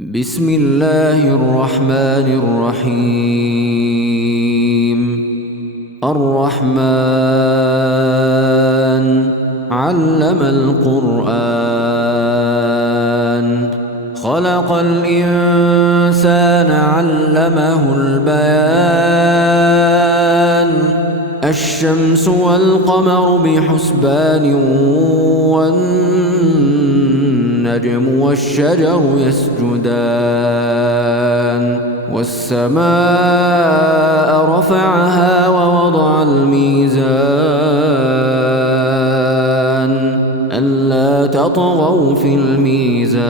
بسم الله الرحمن الرحيم. الرحمن علم القرآن خلق الإنسان علمه البيان الشمس والقمر بحسبان والنجم والشجر يسجدان والسماء رفعها ووضع الميزان ألا تطغوا في الميزان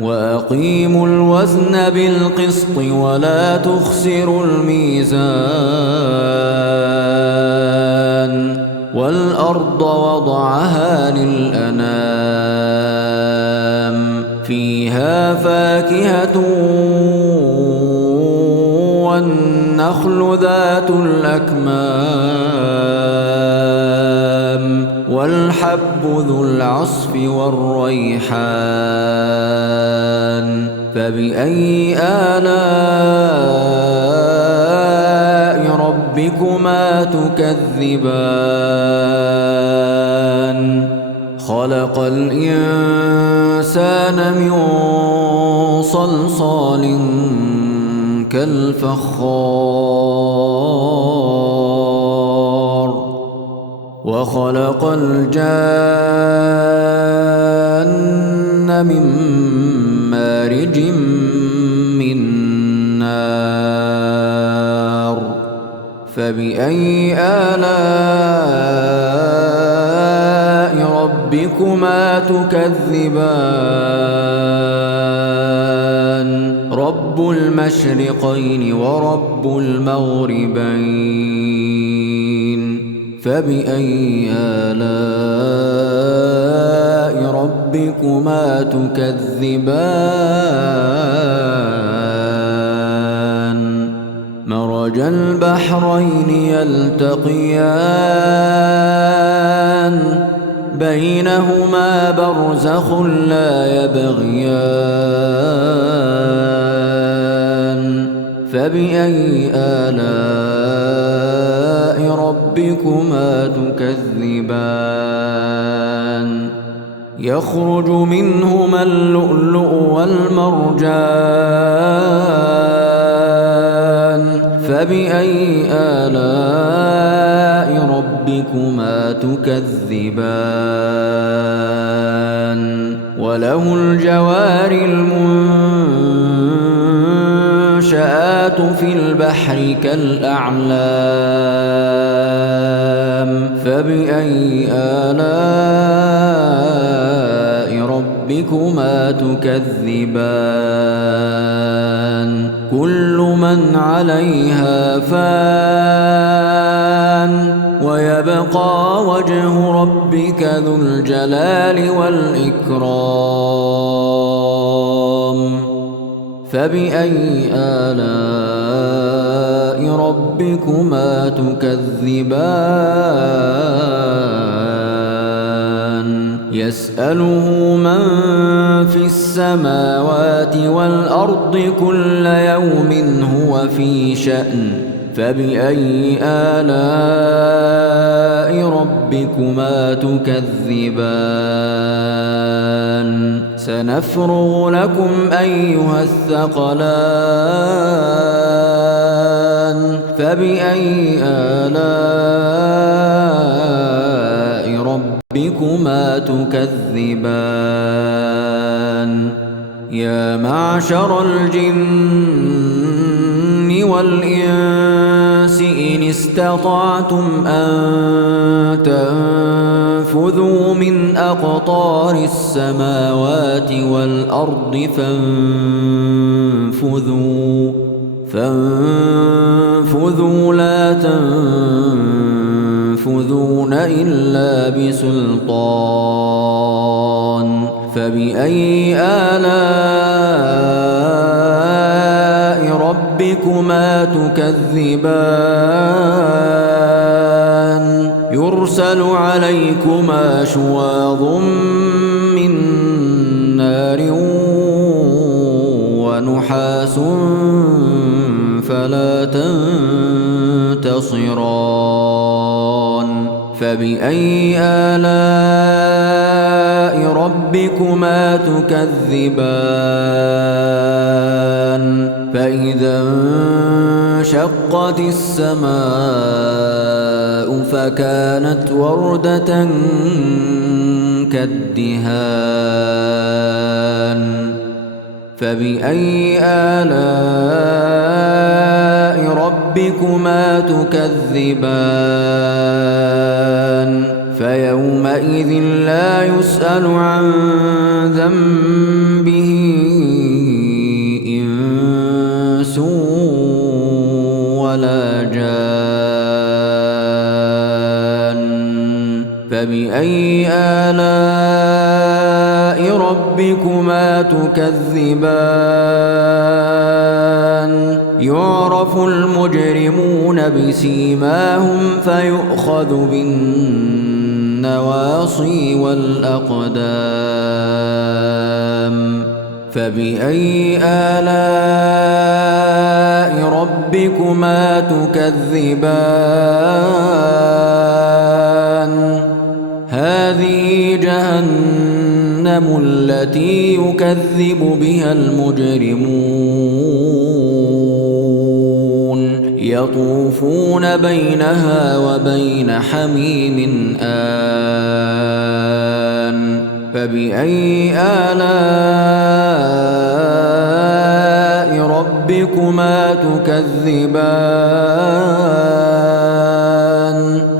وأقيموا الوزن بالقسط ولا تخسروا الميزان والأرض وضعها للأنام فيها فاكهة والنخل ذات الأكمام والحب ذو العصف والريحان فبأي آلاء ربكما تكذبان خلق الإنسان من صلصال كالفخار وخلق الجان من مارج من نار فبأي آلاء ربكما تكذبان رب المشرقين ورب المغربين فبأي آلاء ربكما تكذبان مرج البحرين يلتقيان بينهما برزخ لا يبغيان فبأي آلاء ربكما تكذبان يخرج منهما اللؤلؤ والمرجان فبأي آلاء ربكما تكذبان وله الجوار المنشآت في البحر كالأعلام فبأي آلاء ربكما تكذبان كل من عليها فان ويبقى وجه ربك ذو الجلال والإكرام فبأي آلاء ربكما تكذبان يسأله من في السماوات والأرض كل يوم هو في شأن فبأي آلاء ربكما تكذبان سنفرغ لكم أيها الثقلان فبأي آلاء ربكما تكذبان يا معشر الجن والإنس إن استطعتم أن تنفذوا من أقطار السماوات والأرض فانفذوا لا تنفذون إلا بسلطان فبأي آلاء ربكما تكذبان يرسل عليكما شواظ من نار ولا تنتصران فبأي آلاء ربكما تكذبان فإذا انشقت السماء فكانت وردة كالدهان فبأي آلاء ربكما تكذبان فيومئذ لا يسأل عن ذنبه إنس ولا جان فبأي آلاء ربكما تكذبان يعرف المجرمون بسيماهم فيؤخذ بالنواصي والأقدام فبأي آلاء ربكما تكذبان هذه جهنم التي يكذب بها المجرمون يطوفون بينها وبين حميم آن فبأي آلاء ربكما تكذبان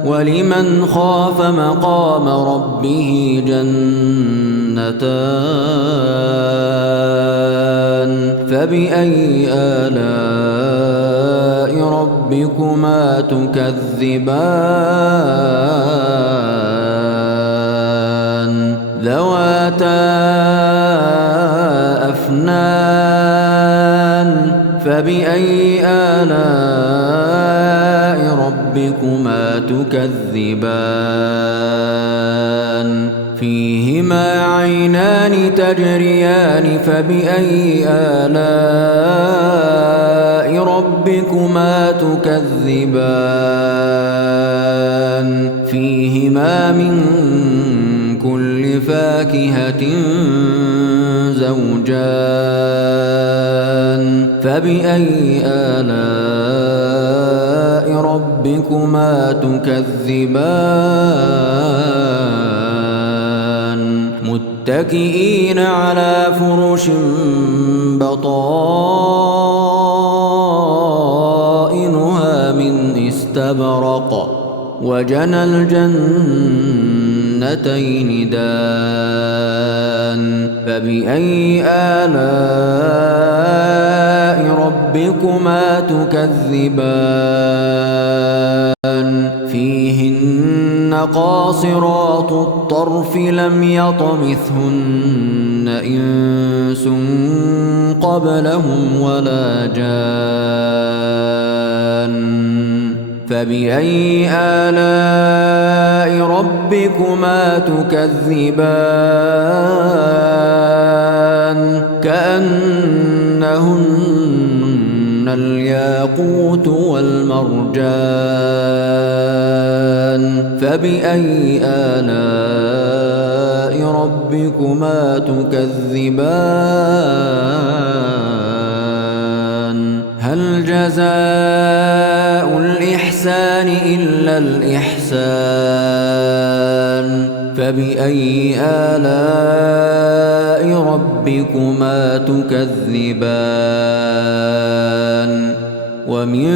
ولمن خاف مقام ربه جنتان فبأي آلاء ربكما تكذبان ذواتا أفنان فبأي آلاء ربكما تكذبان فيهما عينان تجريان فبأي آلاء ربكما تكذبان فيهما من كل فاكهة زوجان فبأي آلاء ربكما تكذبان متكئين على فرش بطائنها من استبرق وجنى الجنتين دان فبأي آلاء ربكما تكذبان فيهن قاصرات الطرف لم يطمثهن إنس قبلهم ولا جان فبأي آلاء ربكما تكذبان كأنهن الياقوت والمرجان فبأي آلاء ربكما تكذبان هل جزاء الإحسان إلا الإحسان فبأي آلاء ربكما تكذبان ومن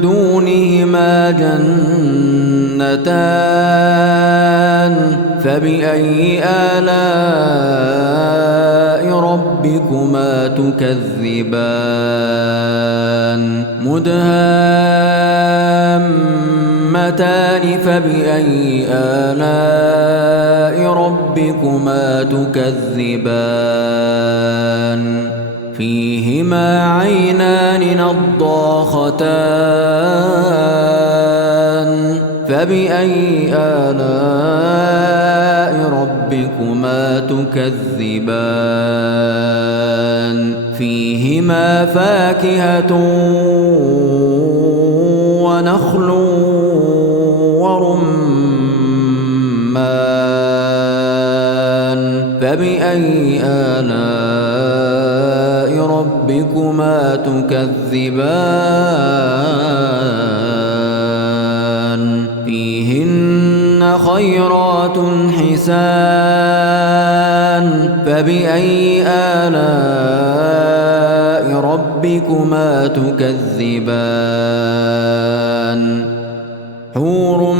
دونهما جنتان فبأي آلاء ربكما تكذبان مدهامتان فبأي آلاء ربكما تكذبان فيهما عينان نضاختان فبأي آلاء ربكما تكذبان فيهما فيهما فاكهة ونخل ورمان فبأي آلاء ربكما تكذبان فيهن خيرات حسان فبأي آلاء ربكما تكذبان حور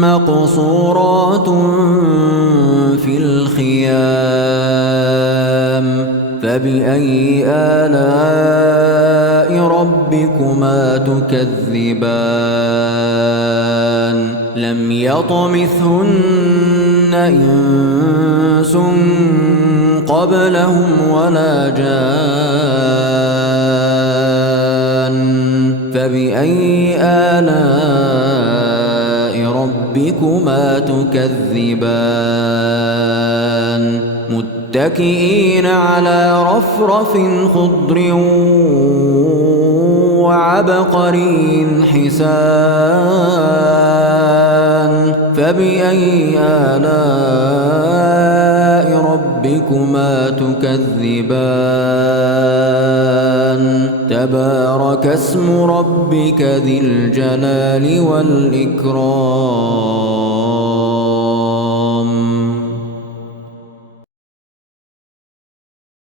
مقصورات في الخيام فبأي آلاء ربكما تكذبان لم يطمثهن إنس قبلهم ولا جان فبأي آلاء ربكما تكذبان متكئين على رفرف خضر وعبقري حسان فبأي آلاء ربكما تكذبان تبارك اسم ربك ذي الجلال والإكرام